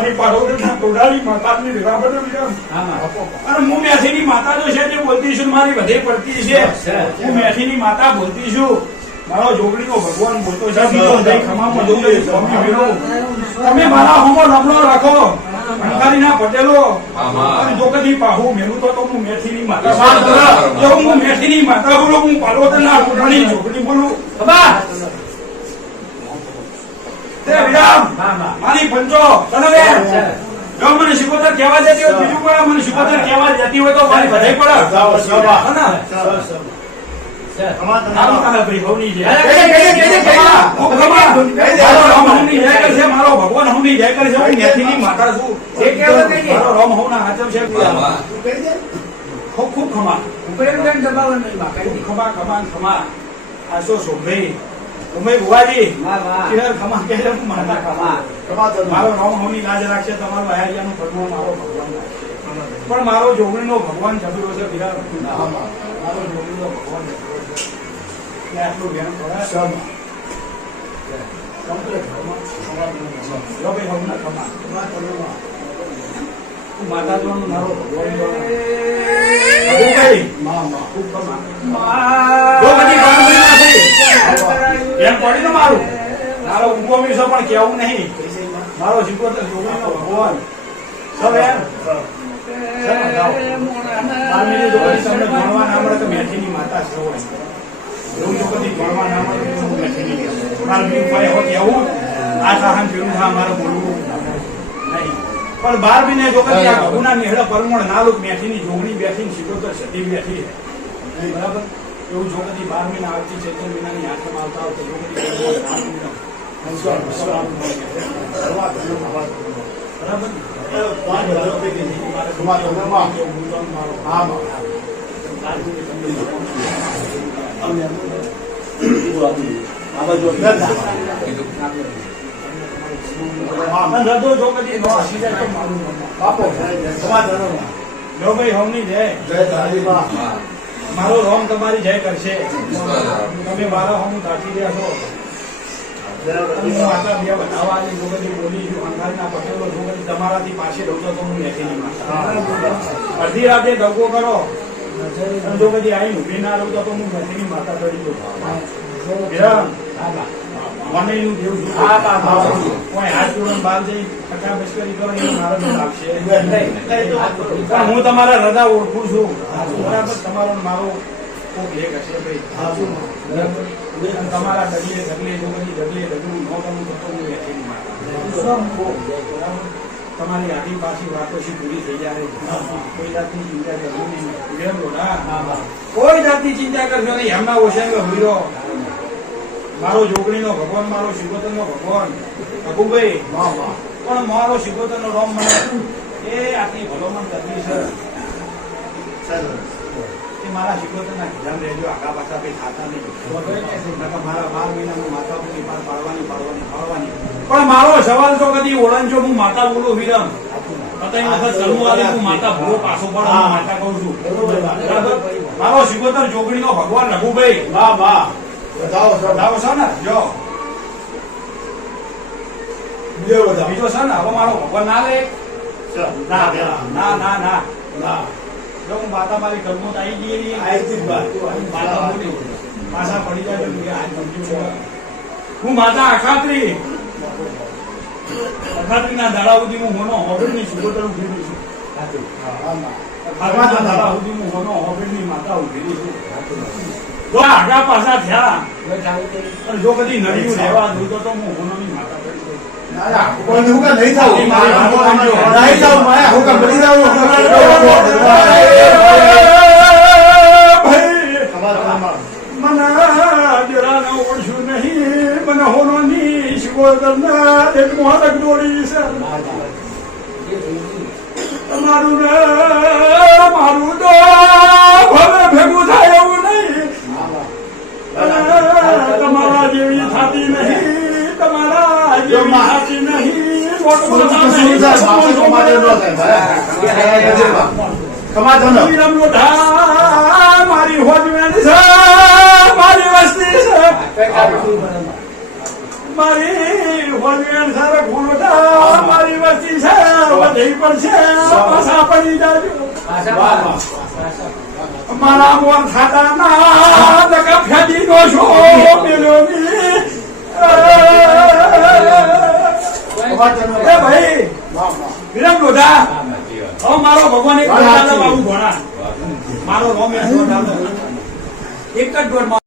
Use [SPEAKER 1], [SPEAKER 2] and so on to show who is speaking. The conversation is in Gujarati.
[SPEAKER 1] મારી પાડોશના ટોળાની માતાની રીવા વિરામ. અને હું મેથીની માતા તો છે તે બોલતી છું મારી વધે પડતી છે. હું મેથીની માતા બોલતી છું. મારો જોગડીનો ભગવાન બોલતો છે. ખમામાં. તમે મારા હોમો લમણો રાખો. પટેલો. જો કદી પાહુ મેલું તો તો હું મેથીની માતા જો હું મેથીની માતા બોલું હું પાર્વતીના ટોળાની જોગણી બોલું. તે વિરામ. મારી પંચો સનવે જો મને શિકોતર કહેવા જતી હોય બીજું કોઈ મને શિકોતર કહેવા જતી હોય તો મારી બધાઈ પડે. હવની છે. હું. મારો હવની જય. મારો ભગવાન હું મેથીની માતા છું. મારો રામ હવના હાચમ છે. ખૂબ ખૂબ ખમા. ખમા, ખમા, ખમા. આસો શોભાઈ. ઉમેય ભુવાજી. કિરણ ખમા કે માતા ખમા. મારો રામ હવની લાજ રાખશે તમારો આયારિયાનો ભગવાન મારો ભગવાન પણ મારો જોગણીનો ભગવાન જબરો છે વિરાટ. મારો જોગણીનો ભગવાન જબરો છે આટલું જ્ઞાન. માતાજી ખમા. હું માતાજીનો મારો ભગવાન પડી ને મારું. મારો ઊંઘો મીસો પણ કેવું નહીં. મારો જોગણીનો ભગવાન. સર, એમ? માતા છે એવું જો ભણવા ના મળે તો મેથીની કેવું આ સાહન પીવું હા, મારે બોલવું નહીં. પણ બાર બીને જો પરમણ ના લોક મેથીની જોગણી બેઠી તો સતી બેઠી બરાબર? એવું જો કદી બાર મહિના આવતી ચૈત્ર મહિનાની આઠમાં આવતા હોય તો જો કદી ભગવાન નામ લીધો. બરાબર? જય ભાઈ જય. મારો રોમ તમારી જય કરશે. તમે મારા હોમ દાખી રહ્યા છો. હું આટલા બે બનાવવાની જો બધી બોલી છું અંધારના પટેલો જો બધી તમારાથી પાછી રહું તો હું નથી અડધી રાતે દગો કરો. જો બધી આવીને ઊભી ના રહું તો હું નથી માતા કરી દઉં દેવ છું. કોઈ હાથ જોડન બહાર જઈ પણ હું તમારા હૃદય ઓળખું છું. બરાબર, તમારો મારો કોક લેખ હશે ભાઈ. તમારા ડગલે જો બધી ડગલે ડગલું ન કરવું તો હું એથી માતા? તમારી આધી પાછી વાતો છે પૂરી થઈ જાય? કોઈ જાતની ચિંતા કરશો નહીં? કોઈ જાતની ચિંતા કરશો નહીં. એમના ઓશન હુઈરો મારો જોગણીનો ભગવાન, મારો શિવોતરનો ભગવાન. અબુભાઈ પણ મારો શિવોતરનો રોમ મને એ આટલી ભલોમણ કરવી છે. કે મારા શિકોતરના ધ્યાન રહેજો આગા પાછા કઈ ખાતા નહીં. મારા બાર મહિનાનું માતા બોલી પાર પાડવાની પાડવાની પાડવાની. પણ મારો સવાલ તો કદી ઓળંજો હું માતા બોલું વિરમ? મારો શિકોતર જોગણીનો ભગવાન રઘુભાઈ. બતાવો છો ને? જો. બીજો છે ને હવે મારો ભગવાન ના લે. ના ના ના ના. ના. જો હું માતા મારી કર્મો આવી ગઈ માતા બોલી પાછા પડી જાય. હું માતા અખાત્રી. અખાત્રીના દાડા સુધી હું હોનો હોબીડની સુગોતર ઉભેલી છું. અખાત્રીના દાડા સુધી હું હોનો હોબીડની માતા ઉભેલી છું. આગા પાછા થયા. જો કદી નડિયું રહેવા દઉં તો હું હોનોની માતા બની જઈશ. મને જરા ન ઓળખ્યું નહીં હોનોની શિવોતરના એક મોહરક દોડી છે તમારું મારી હોજવેની મારી વસ્તી છે મારી હોજવેન સારા ઘોડા મારી વસ્તી છે વધી પણ છે પાછા પડી જાજો મારા મોન ખાતા ના ફેદી છો પેલો ની એ ભાઈ વિરમ લોઢા હવે મારો ભગવાન એક ભણા. મારો રોમ એક જ દોઢ